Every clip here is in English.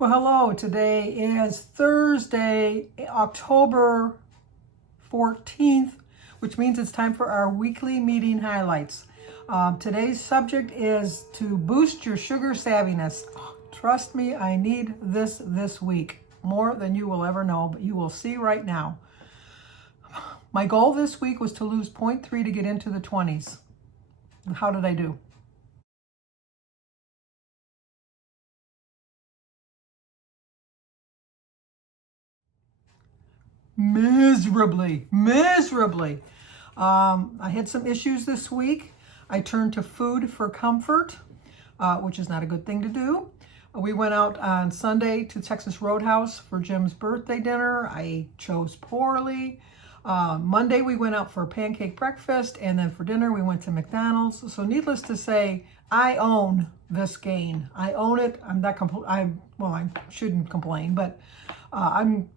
Well, hello. Today is Thursday, October 14th, which means it's time for our weekly meeting highlights. Today's subject is to boost your sugar savviness. Trust me, I need this week, more than you will ever know, but you will see right now. My goal this week was to lose 0.3 to get into the 20s. How did I do? Miserably. I had some issues this week. I turned to food for comfort, which is not a good thing to do. We went out on Sunday to Texas Roadhouse for Jim's birthday dinner. I chose poorly. Monday we went out for a pancake breakfast, and then for dinner we went to McDonald's. So needless to say, I own this gain. I own it. I shouldn't complain, but I'm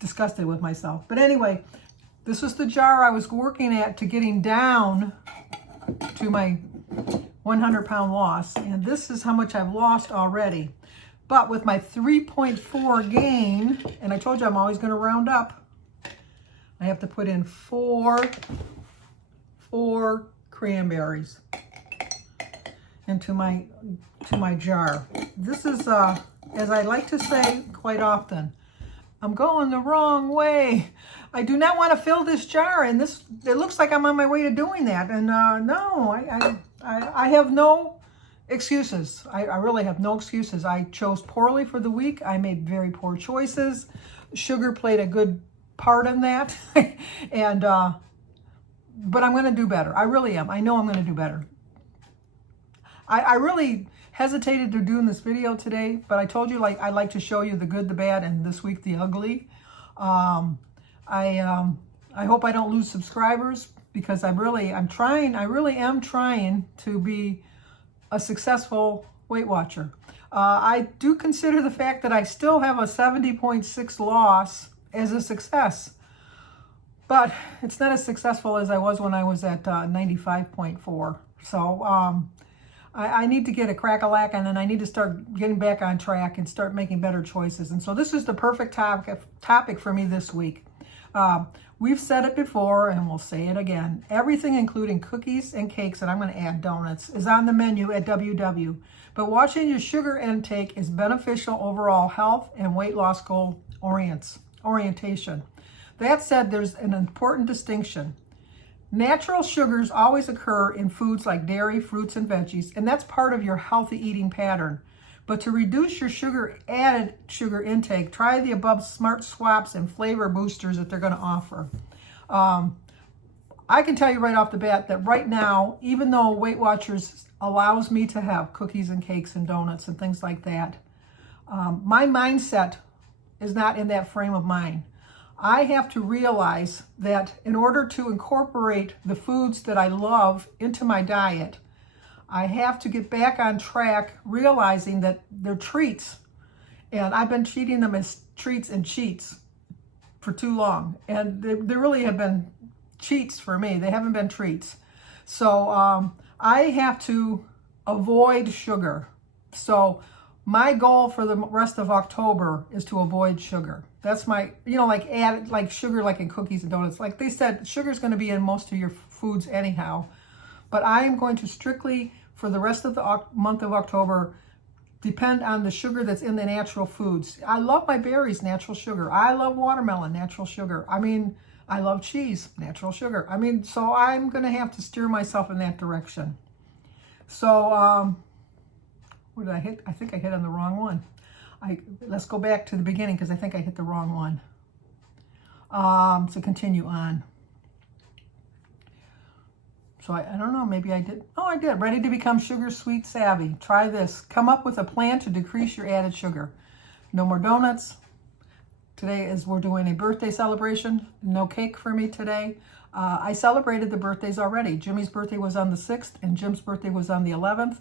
disgusted with myself. But anyway, this was the jar I was working at to getting down to my 100-pound loss, and this is how much I've lost already. But with my 3.4 gain, and I told you I'm always going to round up, I have to put in four cranberries into my jar. This is as I like to say quite often, I'm going the wrong way. I do not want to fill this jar, and it looks like I'm on my way to doing that. And no, I have no excuses. I really have no excuses. I chose poorly for the week. I made very poor choices. Sugar played a good part in that, and but I'm going to do better. I really am. I know I'm going to do better. I really hesitated to doing this video today, but I told you I like to show you the good, the bad, and this week the ugly. I hope I don't lose subscribers, because I really am trying to be a successful Weight Watcher. I do consider the fact that I still have a 70.6 loss as a success, but it's not as successful as I was when I was at 95.4. So I need to get a crack-a-lack, and then I need to start getting back on track and start making better choices. And so this is the perfect topic for me this week. We've said it before, and we'll say it again. Everything, including cookies and cakes, and I'm going to add donuts, is on the menu at WW. But watching your sugar intake is beneficial overall health and weight loss goal orientation. That said, there's an important distinction. Natural sugars always occur in foods like dairy, fruits, and veggies, and that's part of your healthy eating pattern. But to reduce your added sugar intake, try the above smart swaps and flavor boosters that they're going to offer. I can tell you right off the bat that right now, even though Weight Watchers allows me to have cookies and cakes and donuts and things like that, my mindset is not in that frame of mind. I have to realize that in order to incorporate the foods that I love into my diet, I have to get back on track, realizing that they're treats. And I've been treating them as treats and cheats for too long. And they really have been cheats for me. They haven't been treats. So I have to avoid sugar. So my goal for the rest of October is to avoid sugar. That's my, like sugar, like in cookies and donuts. Like they said, sugar is going to be in most of your foods anyhow. But I am going to strictly, for the rest of the month of October, depend on the sugar that's in the natural foods. I love my berries, natural sugar. I love watermelon, natural sugar. I love cheese, natural sugar. So I'm going to have to steer myself in that direction. So, what did I hit? I think I hit on the wrong one. Let's go back to the beginning, because I think I hit the wrong one. So continue on. So I don't know, maybe I did. Oh, I did. Ready to become sugar sweet savvy. Try this. Come up with a plan to decrease your added sugar. No more donuts. Today we're doing a birthday celebration. No cake for me today. I celebrated the birthdays already. Jimmy's birthday was on the 6th, and Jim's birthday was on the 11th.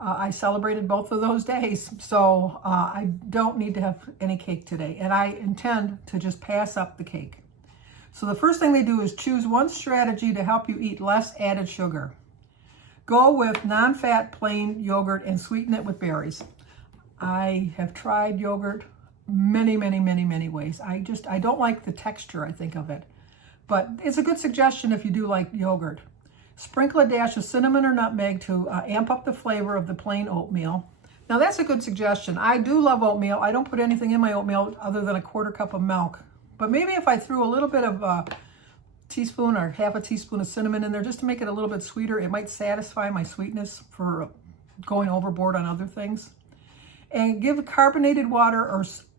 I celebrated both of those days, so I don't need to have any cake today, and I intend to just pass up the cake. So the first thing they do is choose one strategy to help you eat less added sugar. Go with non-fat plain yogurt and sweeten it with berries. I have tried yogurt many, many, many, many ways. I don't like the texture, I think, of it. But it's a good suggestion if you do like yogurt. Sprinkle a dash of cinnamon or nutmeg to amp up the flavor of the plain oatmeal. Now that's a good suggestion. I do love oatmeal. I don't put anything in my oatmeal other than a 1/4 cup of milk. But maybe if I threw a little bit of a teaspoon or half a teaspoon of cinnamon in there just to make it a little bit sweeter, it might satisfy my sweetness for going overboard on other things. And give carbonated water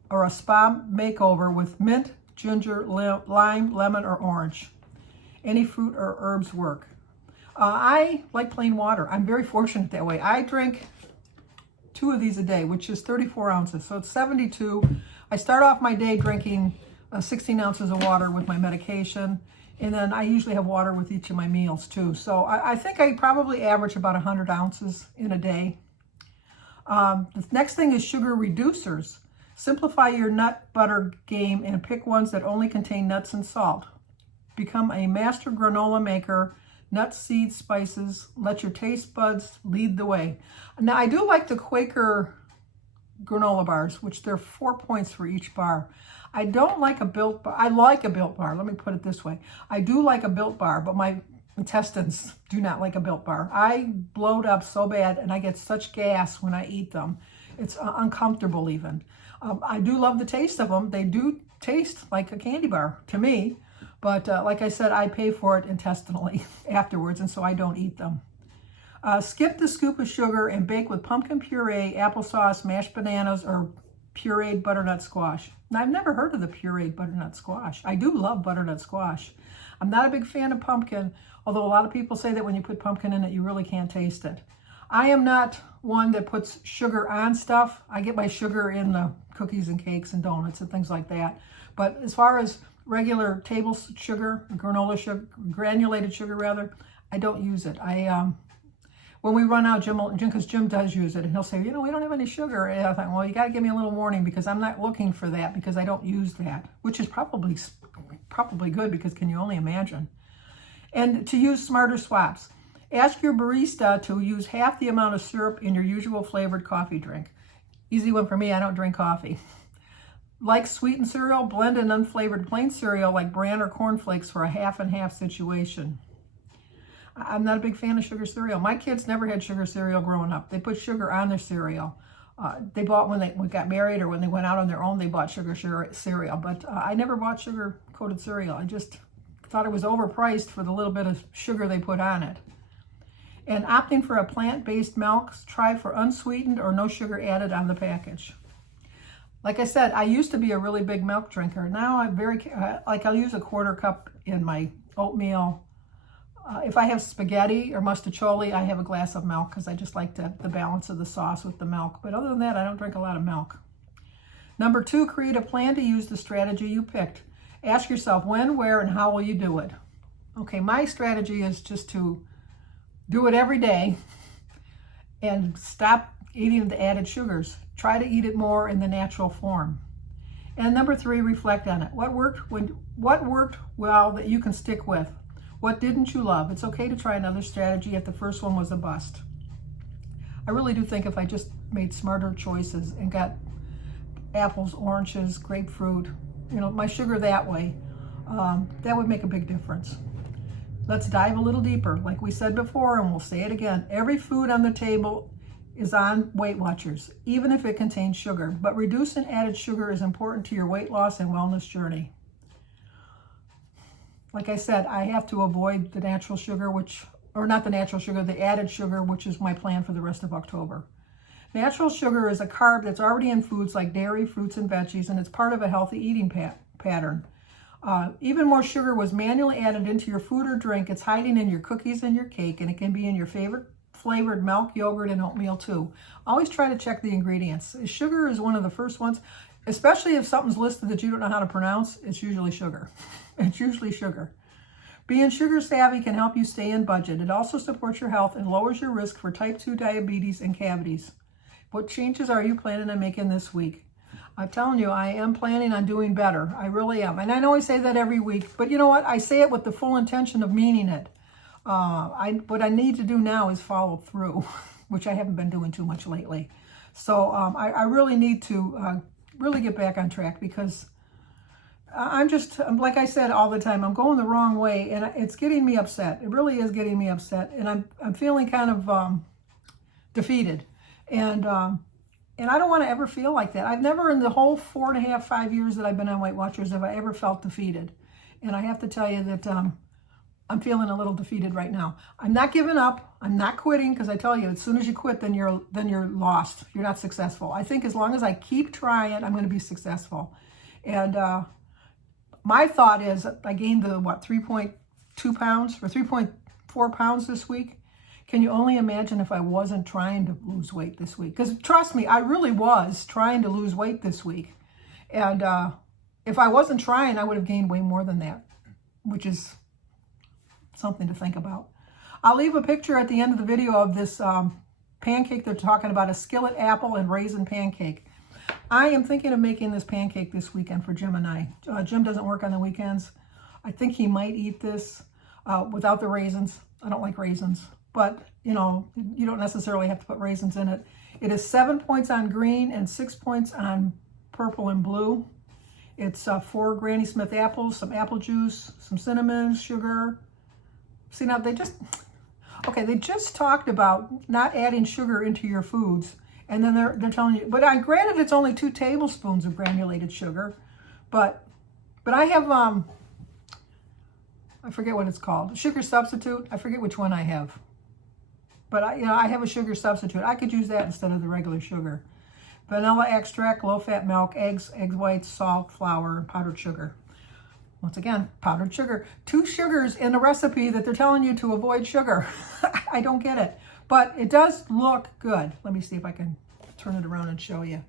or a spa makeover with mint, ginger, lime, lemon, or orange. Any fruit or herbs work. I like plain water. I'm very fortunate that way. I drink 2 of these a day, which is 34 ounces. So it's 72. I start off my day drinking 16 ounces of water with my medication. And then I usually have water with each of my meals too. So I think I probably average about 100 ounces in a day. The next thing is sugar reducers. Simplify your nut butter game and pick ones that only contain nuts and salt. Become a master granola maker. Nuts, seeds, spices. Let your taste buds lead the way. Now, I do like the Quaker granola bars, which they're 4 points for each bar. I don't like a Built bar. I like a Built bar. Let me put it this way. I do like a Built bar, but my intestines do not like a Built bar. I bloat up so bad, and I get such gas when I eat them. It's uncomfortable even. I do love the taste of them. They do taste like a candy bar to me. But like I said, I pay for it intestinally afterwards, and so I don't eat them. Skip the scoop of sugar and bake with pumpkin puree, applesauce, mashed bananas, or pureed butternut squash. Now, I've never heard of the pureed butternut squash. I do love butternut squash. I'm not a big fan of pumpkin, although a lot of people say that when you put pumpkin in it, you really can't taste it. I am not one that puts sugar on stuff. I get my sugar in the cookies and cakes and donuts and things like that. But as far as regular table sugar, granola sugar, granulated sugar rather, I don't use it. When we run out, because Jim does use it, and he'll say, we don't have any sugar. And I thought, well, you got to give me a little warning because I'm not looking for that because I don't use that, which is probably good because can you only imagine? And to use smarter swaps. Ask your barista to use half the amount of syrup in your usual flavored coffee drink. Easy one for me, I don't drink coffee. Like sweetened cereal, blend an unflavored plain cereal like bran or cornflakes for a half and half situation. I'm not a big fan of sugar cereal. My kids never had sugar cereal growing up. They put sugar on their cereal. They bought when they got married or when they went out on their own, they bought sugar cereal. But I never bought sugar-coated cereal. I just thought it was overpriced for the little bit of sugar they put on it. And opting for a plant-based milk, try for unsweetened or no sugar added on the package. Like I said, I used to be a really big milk drinker. Now I'm I'll use a 1/4 cup in my oatmeal. If I have spaghetti or mustacholi, I have a glass of milk because I just like the balance of the sauce with the milk. But other than that, I don't drink a lot of milk. Number 2, create a plan to use the strategy you picked. Ask yourself when, where, and how will you do it? Okay, my strategy is just to do it every day and stop eating the added sugars. Try to eat it more in the natural form. And number 3, reflect on it. What worked well that you can stick with? What didn't you love? It's okay to try another strategy if the first one was a bust. I really do think if I just made smarter choices and got apples, oranges, grapefruit, my sugar that way, that would make a big difference. Let's dive a little deeper. Like we said before, and we'll say it again, every food on the table is on Weight Watchers, even if it contains sugar. But reducing added sugar is important to your weight loss and wellness journey. Like I said, I have to avoid the natural sugar, the added sugar, which is my plan for the rest of October. Natural sugar is a carb that's already in foods like dairy, fruits, and veggies, and it's part of a healthy eating pattern. Even more sugar was manually added into your food or drink. It's hiding in your cookies and your cake, and it can be in your favorite flavored milk, yogurt, and oatmeal too. Always try to check the ingredients. Sugar is one of the first ones, especially if something's listed that you don't know how to pronounce. It's usually sugar. It's usually sugar. Being sugar savvy can help you stay in budget. It also supports your health and lowers your risk for type 2 diabetes and cavities. What changes are you planning on making this week? I'm telling you, I am planning on doing better. I really am. And I know I say that every week, but you know what? I say it with the full intention of meaning it. What I need to do now is follow through, which I haven't been doing too much lately. So I really need to really get back on track, because I'm like I said all the time, I'm going the wrong way, and it's getting me upset. It really is getting me upset, and I'm feeling kind of defeated, and I don't want to ever feel like that. I've never, in the whole 4.5, 5 years that I've been on Weight Watchers, have I ever felt defeated. And I have to tell you that I'm feeling a little defeated right now. I'm not giving up. I'm not quitting, because I tell you, as soon as you quit, then you're lost. You're not successful. I think as long as I keep trying, I'm going to be successful. And my thought is, I gained the 3.2 pounds or 3.4 pounds this week. Can you only imagine if I wasn't trying to lose weight this week? Because trust me, I really was trying to lose weight this week. And if I wasn't trying, I would have gained way more than that, which is something to think about. I'll leave a picture at the end of the video of this pancake they're talking about, a skillet apple and raisin pancake. I am thinking of making this pancake this weekend for Jim and I. Jim doesn't work on the weekends. I think he might eat this without the raisins. I don't like raisins. But, you know, you don't necessarily have to put raisins in it. It is 7 points on green and 6 points on purple and blue. It's 4 Granny Smith apples, some apple juice, some cinnamon, sugar. See, now they just talked about not adding sugar into your foods. And then they're telling you, but granted, it's only 2 tablespoons of granulated sugar. But I have, I forget what it's called, sugar substitute. I forget which one I have. But I have a sugar substitute. I could use that instead of the regular sugar. Vanilla extract, low-fat milk, eggs, egg whites, salt, flour, and powdered sugar. Once again, powdered sugar. 2 sugars in a recipe that they're telling you to avoid sugar. I don't get it. But it does look good. Let me see if I can turn it around and show you.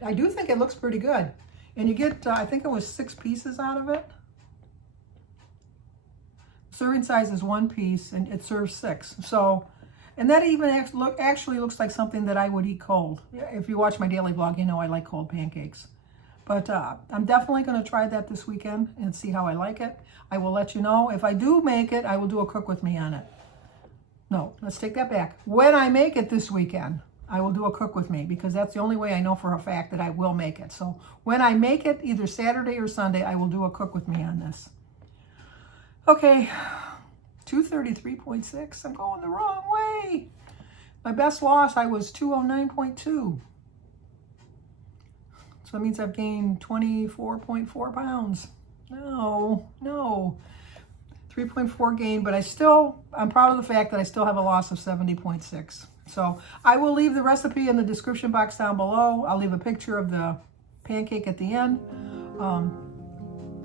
I do think it looks pretty good. And you get, I think it was 6 pieces out of it. Serving size is 1 piece, and it serves 6. So, and that even actually looks like something that I would eat cold. If you watch my daily vlog, you know I like cold pancakes. But I'm definitely going to try that this weekend and see how I like it. I will let you know. If I do make it, I will do a cook with me on it. No, let's take that back. When I make it this weekend, I will do a cook with me, because that's the only way I know for a fact that I will make it. So when I make it, either Saturday or Sunday, I will do a cook with me on this. Okay, 233.6. I'm going the wrong way. My best loss, I was 209.2. So that means I've gained 24.4 pounds. No. 3.4 gain, but I'm proud of the fact that I still have a loss of 70.6. So I will leave the recipe in the description box down below. I'll leave a picture of the pancake at the end.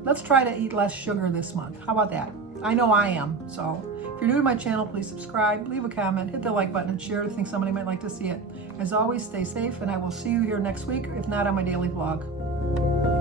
Let's try to eat less sugar this month. How about that? I know I am. So if you're new to my channel, please subscribe, leave a comment, hit the like button, and share if you think somebody might like to see it. As always, stay safe, and I will see you here next week, if not on my daily vlog.